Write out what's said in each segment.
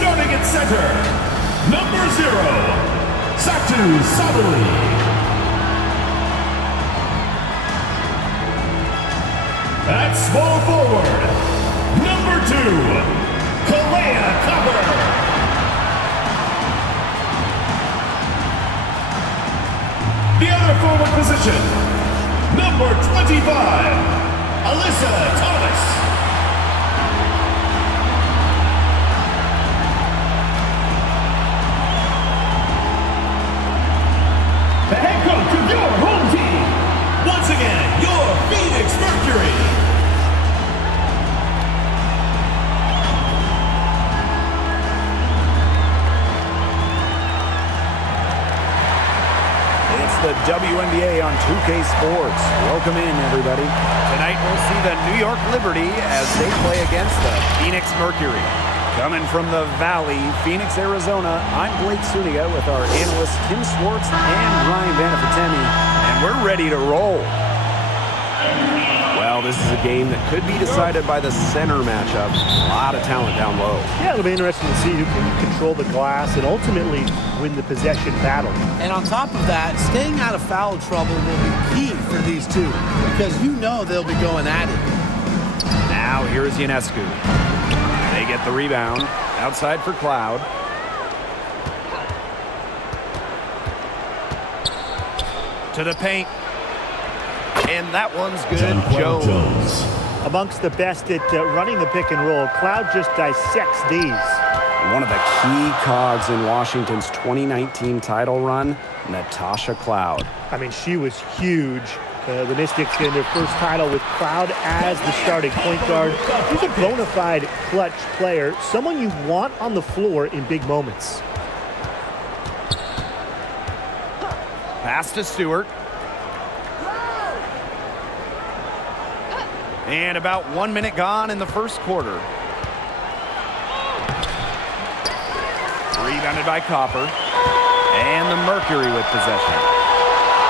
Starting at center, number 0, Satu Sabali. At small forward, number 2, Kalea Copper. The other forward position, number 25, Alyssa Thomas. The head coach of your home team, once again, your Phoenix Mercury. The Wnba on 2K Sports. Welcome in, everybody. Tonight we'll see the New York Liberty as they play against the Phoenix Mercury. Coming from the Valley, Phoenix, Arizona, I'm Blake Suniga with our analysts Tim Swartz and Ryan Vanafitemi, and we're ready to roll. Well, this is a game that could be decided by the center matchup. A lot of talent down low. Yeah, it'll be interesting to see who can control the glass and ultimately win the possession battle. And on top of that, staying out of foul trouble will be key for these two because you know they'll be going at it. Now here's Ionescu. They get the rebound. Outside for Cloud. To the paint. And that one's good. Jones. Amongst the best at running the pick and roll, Cloud just dissects these. One of the key cogs in Washington's 2019 title run, Natasha Cloud. I mean, she was huge. The Mystics getting their first title with Cloud as the starting point guard. She's a bona fide clutch player, someone you want on the floor in big moments. Pass to Stewart. And about 1 minute gone in the first quarter. Rebounded by Copper. And the Mercury with possession.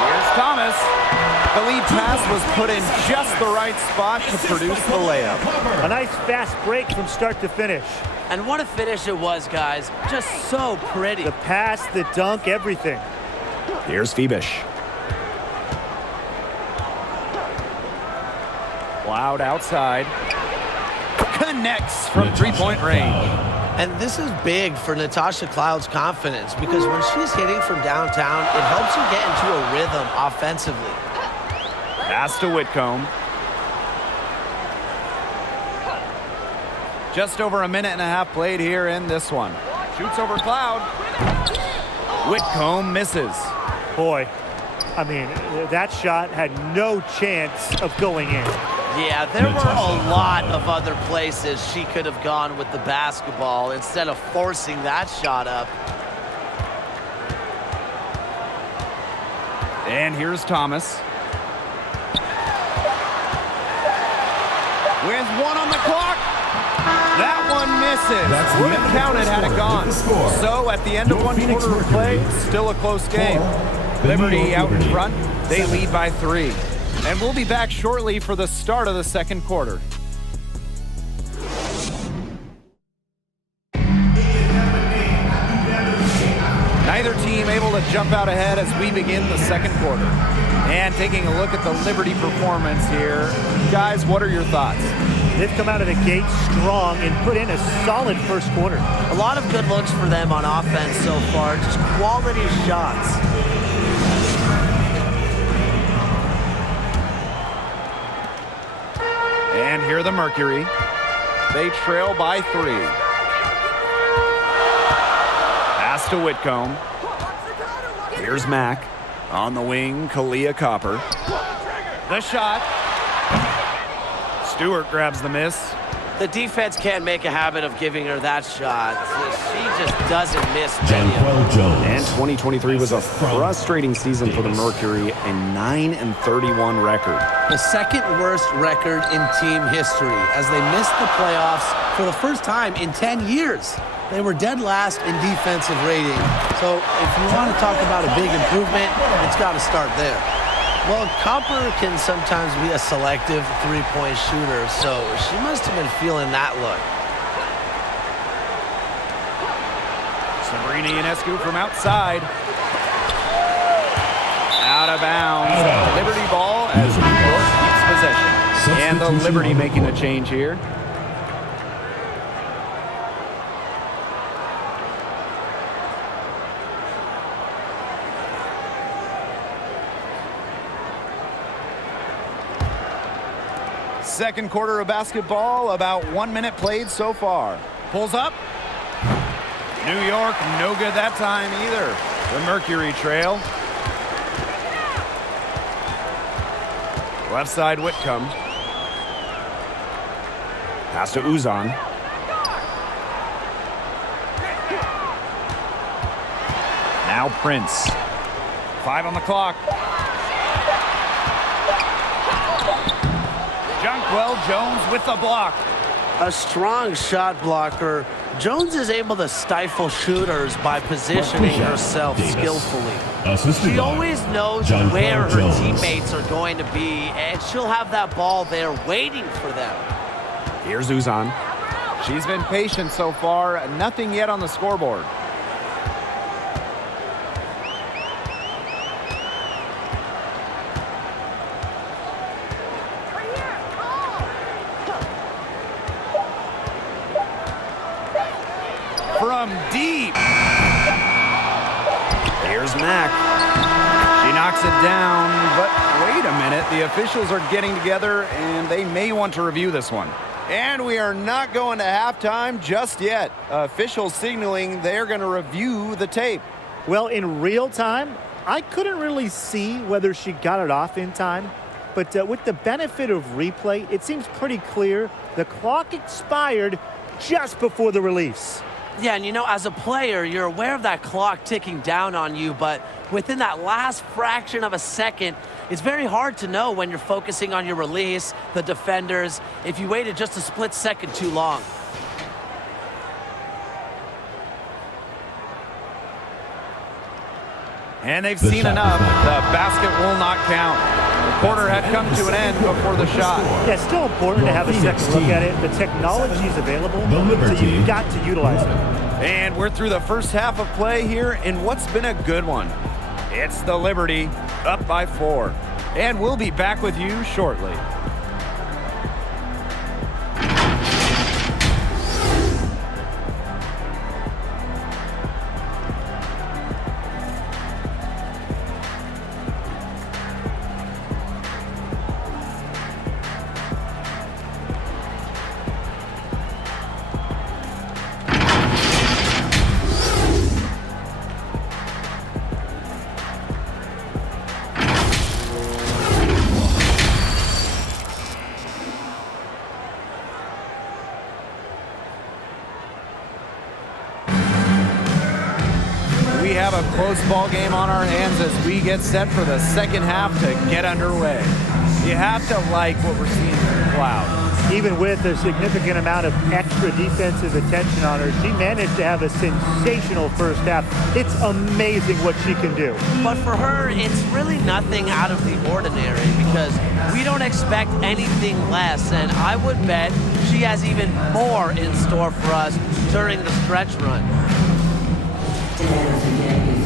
Here's Thomas. The lead pass was put in just the right spot to produce the layup. A nice fast break from start to finish. And what a finish it was, guys. Just so pretty. The pass, the dunk, everything. Here's Phoebish. Cloud outside. Connects from three-point range. And this is big for Natasha Cloud's confidence because when she's hitting from downtown, it helps her get into a rhythm offensively. Pass to Whitcomb. Just over a minute and a half played here in this one. Shoots over Cloud. Whitcomb misses. Boy, I mean, that shot had no chance of going in. Yeah, there were a lot of other places she could have gone with the basketball instead of forcing that shot up. And here's Thomas. With 1 on the clock. That one misses. Would have counted had it gone. So at the end of 1 quarter of play, still a close game. Liberty out in front. They lead by 3. And we'll be back shortly for the start of the second quarter. Neither team able to jump out ahead as we begin the second quarter. And taking a look at the Liberty performance here. Guys, what are your thoughts? They've come out of the gate strong and put in a solid first quarter. A lot of good looks for them on offense so far, just quality shots. And here the Mercury. They trail by 3. Pass to Whitcomb. Here's Mack. On the wing, Kalea Copper. The shot. Stewart grabs the miss. The defense can't make a habit of giving her that shot. She just doesn't miss many of them. And 2023 was a frustrating season for the Mercury, a 9-31 record. The second worst record in team history as they missed the playoffs for the first time in 10 years. They were dead last in defensive rating. So if you want to talk about a big improvement, it's got to start there. Well, Copper can sometimes be a selective three-point shooter, so she must have been feeling that look. Sabrina Ionescu from outside. Out of bounds. Liberty ball as New York keeps possession. And the Liberty making a change here. Second quarter of basketball, about 1 minute played so far. Pulls up. New York, no good that time either. The Mercury trail. Left side, Whitcomb. Pass to Uzan. Now Prince. 5 on the clock. Jonquel Jones with the block. A strong shot blocker. Jones is able to stifle shooters by positioning herself skillfully. She always knows where her teammates are going to be, and she'll have that ball there waiting for them. Here's Uzan. She's been patient so far. Nothing yet on the scoreboard. From deep. Here's Mack. She knocks it down, but wait a minute. The officials are getting together, and they may want to review this one. And we are not going to halftime just yet. Officials signaling they're going to review the tape. Well, in real time, I couldn't really see whether she got it off in time. But with the benefit of replay, it seems pretty clear the clock expired just before the release. Yeah, and you know, as a player, you're aware of that clock ticking down on you, but within that last fraction of a second, it's very hard to know when you're focusing on your release, the defenders, if you waited just a split second too long. And they've seen enough. The basket will not count. The quarter had come to an end before the shot. Yeah, it's still important to have a second look at it. The technology is available, so you've got to utilize it. And we're through the first half of play here in what's been a good one. It's the Liberty, up by 4. And we'll be back with you shortly. We have a close ball game on our hands as we get set for the second half to get underway. You have to like what we're seeing from the Cloud. Even with a significant amount of extra defensive attention on her, she managed to have a sensational first half. It's amazing what she can do. But for her, it's really nothing out of the ordinary because we don't expect anything less, and I would bet she has even more in store for us during the stretch run.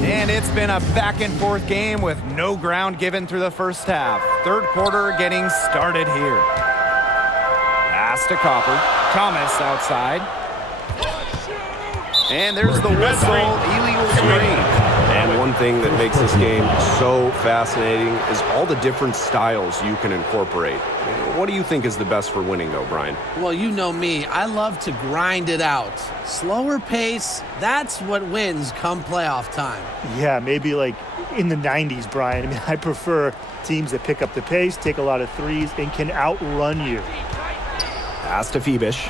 And it's been a back-and-forth game with no ground given through the first half. Third quarter getting started here. Pass to Copper. Thomas outside. And there's the whistle. Illegal screen. And one thing that makes this game so fascinating is all the different styles you can incorporate. What do you think is the best for winning, though, Brian? Well, you know me. I love to grind it out. Slower pace, that's what wins come playoff time. Yeah, maybe like in the 90s, Brian. I mean, I prefer teams that pick up the pace, take a lot of threes, and can outrun you. Pass to Phoebish.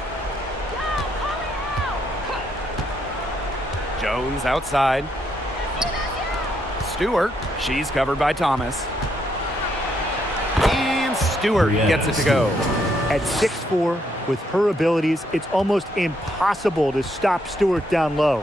Jones outside. Stewart. She's covered by Thomas. And Stewart gets it to go. At 6'4", with her abilities, it's almost impossible to stop Stewart down low.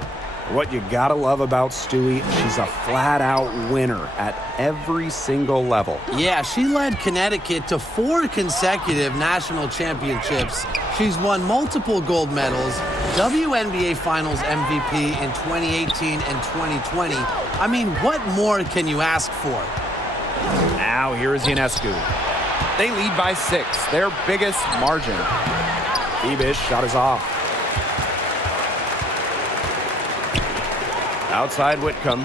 What you gotta love about Stewie, she's a flat-out winner at every single level. Yeah, she led Connecticut to 4 consecutive national championships. She's won multiple gold medals. WNBA Finals MVP in 2018 and 2020. I mean, what more can you ask for? Now here is Ionescu. They lead by 6, their biggest margin. Bebish shot is off. Outside Whitcomb.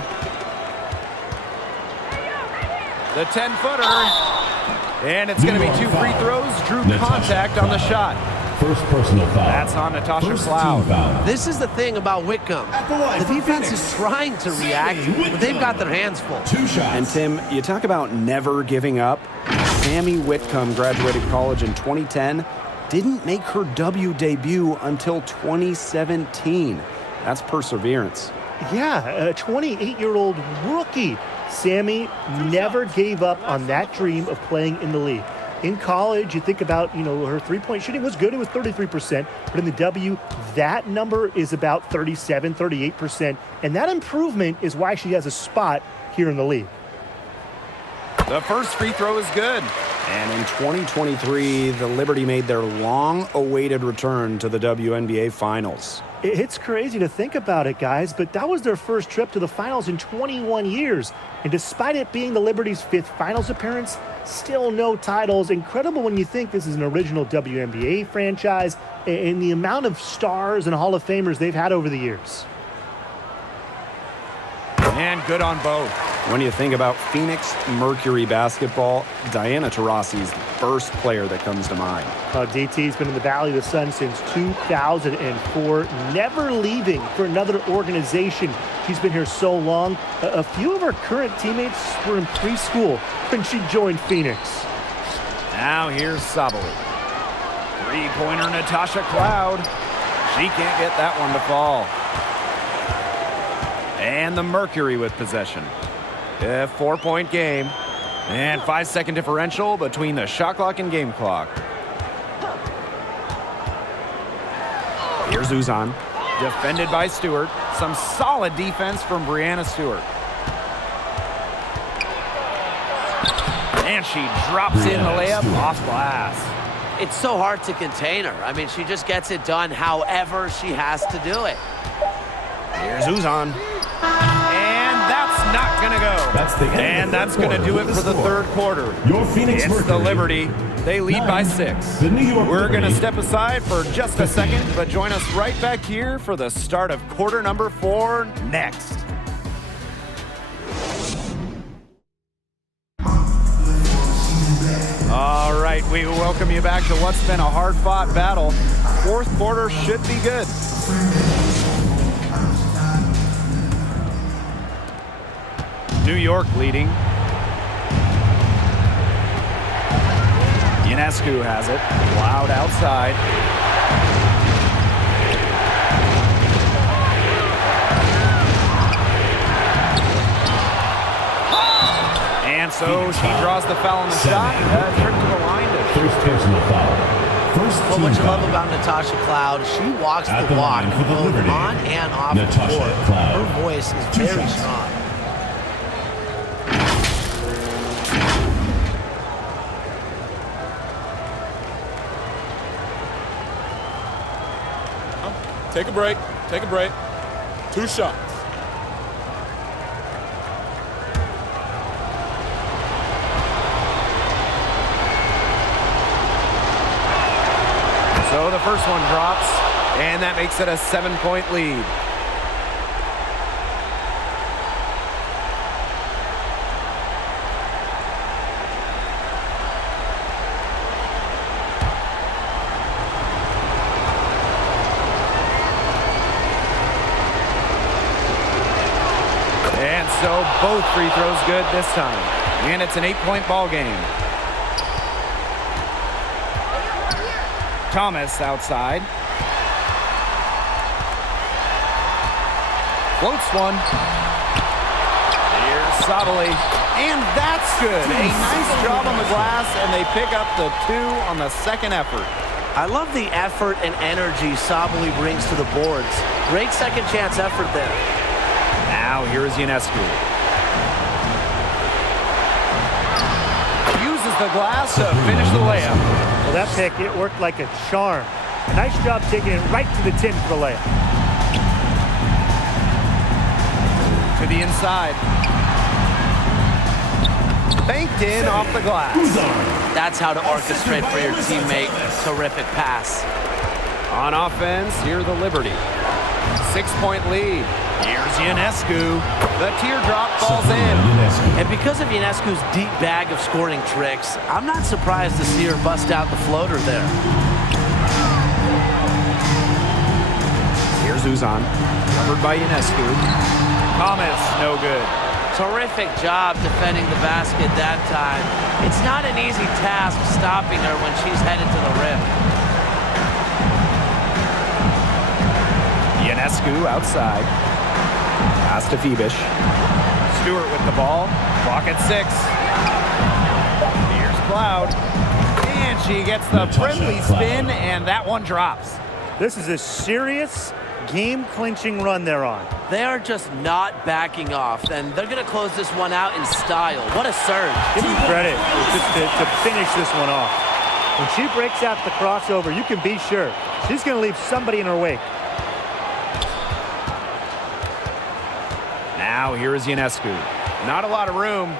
The 10-footer. And it's going to be 2 free throws. Drew contact on the shot. First personal foul. That's on Natasha First Cloud. team foul. This is the thing about Whitcomb. The defense is trying to react, but they've got their hands full. 2 shots. And Tim, you talk about never giving up. Sammy Whitcomb graduated college in 2010. Didn't make her W debut until 2017. That's perseverance. Yeah, a 28-year-old rookie. Sammy never gave up on that dream of playing in the league. In college, you think about, her three-point shooting was good. It was 33%. But in the W, that number is about 37, 38%. And that improvement is why she has a spot here in the league. The first free throw is good. And in 2023, the Liberty made their long-awaited return to the WNBA Finals. It's crazy to think about it, guys, but that was their first trip to the finals in 21 years. And despite it being the Liberty's 5th finals appearance, still no titles. Incredible when you think this is an original WNBA franchise and the amount of stars and Hall of Famers they've had over the years. And good on both. When you think about Phoenix Mercury basketball, Diana Taurasi is the first player that comes to mind. DT's been in the Valley of the Sun since 2004, never leaving for another organization. She's been here so long. A few of her current teammates were in preschool when she joined Phoenix. Now here's Sabali. Three-pointer Natasha Cloud. She can't get that one to fall. And the Mercury with possession. A 4-point game. And 5-second differential between the shot clock and game clock. Here's Uzan. Defended by Stewart. Some solid defense from Brianna Stewart. And she drops in the layup off glass. It's so hard to contain her. I mean, she just gets it done however she has to do it. Here's Uzan. And that's not going to go. That's the end and of the that's third going to do quarter. it for the third quarter. Your Phoenix It's Mercury. the Liberty. They lead by 6. The New York We're going to Liberty. step aside for just a second, but join us right back here for the start of quarter number 4 next. All right, we welcome you back to what's been a hard-fought battle. Fourth quarter should be good. New York leading. Ionescu has it. Cloud outside. And so she draws the foul on the shot. Trip to the line. First personal foul. First Well, team what you love foul. about Natasha Cloud, she walks At the the walk, line for the both Liberty, on and off the Natasha court. Cloud. Her voice is 2 very shots. strong. Take a break. Take a break. 2 shots. So the first one drops, and that makes it a 7-point lead. And so both free throws good this time. And it's an 8-point ball game. Thomas outside. Floats one. Here's Sabali. And that's good. A nice job on the glass, and they pick up the 2 on the second effort. I love the effort and energy Sabali brings to the boards. Great second chance effort there. Now here is Ionescu. Uses the glass to finish the layup. Well, that pick, it worked like a charm. Nice job taking it right to the tin for the layup. To the inside. Banked in off the glass. That's how to orchestrate for your teammate. Terrific pass. On offense, here the Liberty. 6-point lead. Here's Ionescu. The teardrop falls in. And because of Ionescu's deep bag of scoring tricks, I'm not surprised to see her bust out the floater there. Here's Uzan. Covered by Ionescu. Thomas, no good. Terrific job defending the basket that time. It's not an easy task stopping her when she's headed to the rim. Ionescu outside. Pass to Phoebish. Stewart with the ball. Clock at 6. Here's Cloud. And she gets the friendly spin, and that one drops. This is a serious game-clinching run they're on. They are just not backing off, and they're going to close this one out in style. What a surge. Give them credit just to finish this one off. When she breaks out the crossover, you can be sure she's going to leave somebody in her wake. Now here is Ionescu. Not a lot of room.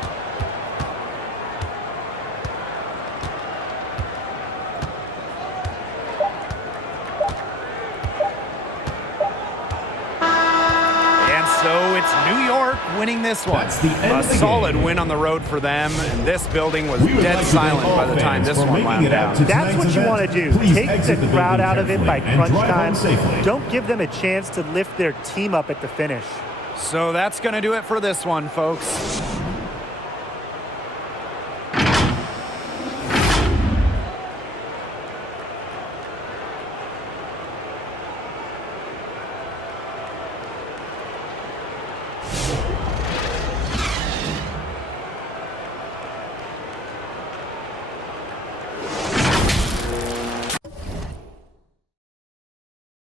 And so it's New York winning this one. That's the end A of the solid game. win on the road for them, and this building was We would dead like to thank silent all by the time fans this for one making wound it out down. to That's what you tonight's want to event. do. Please Take exit the the crowd building out of it by carefully and crunch drive home time. safely. Don't give them a chance to lift their team up at the finish. So that's going to do it for this one, folks.